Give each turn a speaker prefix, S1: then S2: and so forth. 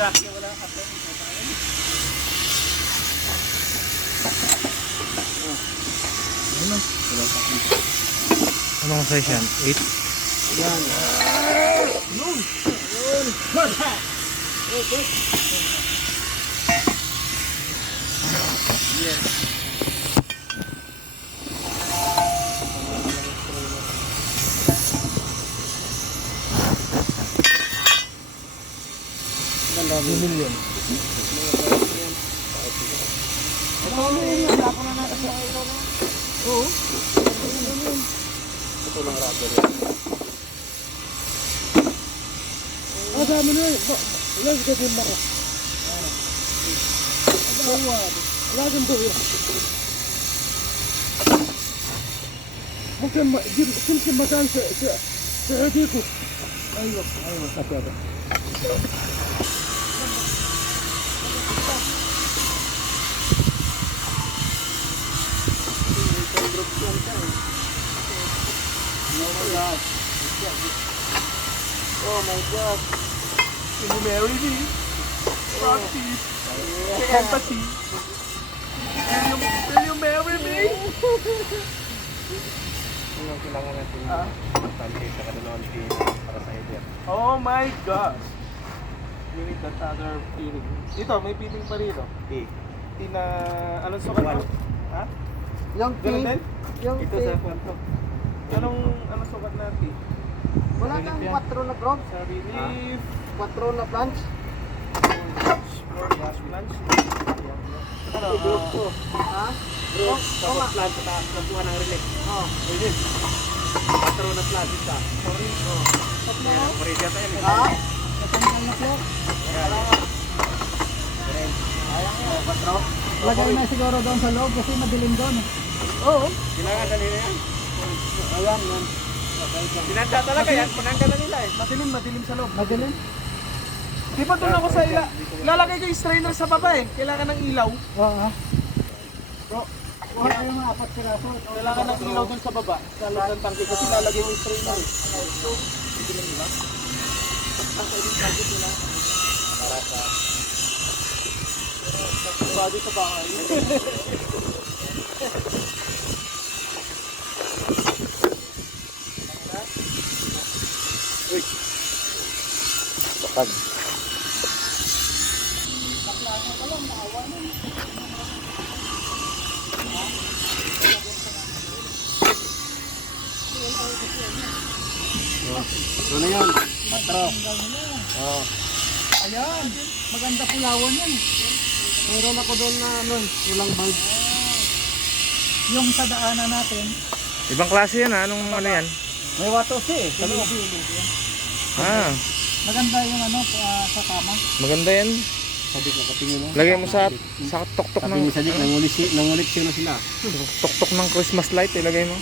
S1: Rocky, wala ka pa.
S2: Anong size yan? 8?
S1: Yan. Yun. Yun. Yes.
S3: Million هذا من وين لازم تجي مرة هو لازم تغير ممكن جيب تمشي مكان تعطيكم
S1: أيوه أيوه God. Oh my God. Will you marry me? Practice. Empathy. Will you, will you marry me?
S2: Yung kailangan natin
S1: Ah.
S2: tali sa kadalawang pin para sa header.
S1: Oh my gosh. You need that other feeling. Dito, may feeling pa rito.
S2: T.
S1: Tina, anong sukat mo? Ha?
S3: Yung
S1: Ganun din?
S3: yung
S2: Ito sa kwanto.
S1: Anong, anong sukat natin?
S3: wala kang 4 na grove,
S1: Sa relief,
S3: 4 na planch.
S1: more flash plunge. Ano?
S3: I-group
S1: ah,
S3: ko. Ha?
S2: Bro,
S3: Oh,
S2: tapos
S3: nga.
S2: plan sa taas, nakuha ng relief.
S3: Oh.
S2: Relief. Patro na plan isa.
S1: sorry. Oh.
S2: Kaya, pwede yata yan.
S3: Ha? Natanggal na floor. Lagay na siguro doon sa loob kasi madilim doon.
S1: Oo.
S2: Kailangan dali na yan.
S3: Ayan, yan.
S2: Sinanda talaga yan. Pinanda na nila eh.
S1: Madilim, madilim sa loob.
S3: Madilim?
S1: Di ba doon ako sa ila? Lalagay ko yung strainer sa baba eh. Kailangan ng ilaw.
S3: Oo.
S1: Bro,
S3: Kuha kayo mga apat siraso.
S1: kailangan ng ilaw doon sa baba. Sa loob ng tangke kasi lalagay ko yung strainer eh. Madilim, di ba? Bago sa bahay.
S2: Bakag. Ito na yan. Patro. Oh.
S3: Ayan. Maganda pulawan yan. Meron ako doon na ano, ilang bulb. Yung sa daanan natin,
S2: Ibang klase yan ha? Anong ano yan?
S3: may watos eh. Sa loob.
S2: Ah,
S3: Maganda yung ano ah, sa kama.
S2: maganda yan.
S3: Sabi ko, katingin mo.
S2: Lagay mo sa sa tuktok
S3: Sabi
S2: ng
S3: mo sa dik, nangulit, si, nangulit sila sila.
S2: tuktok ng Christmas light ilagay mo.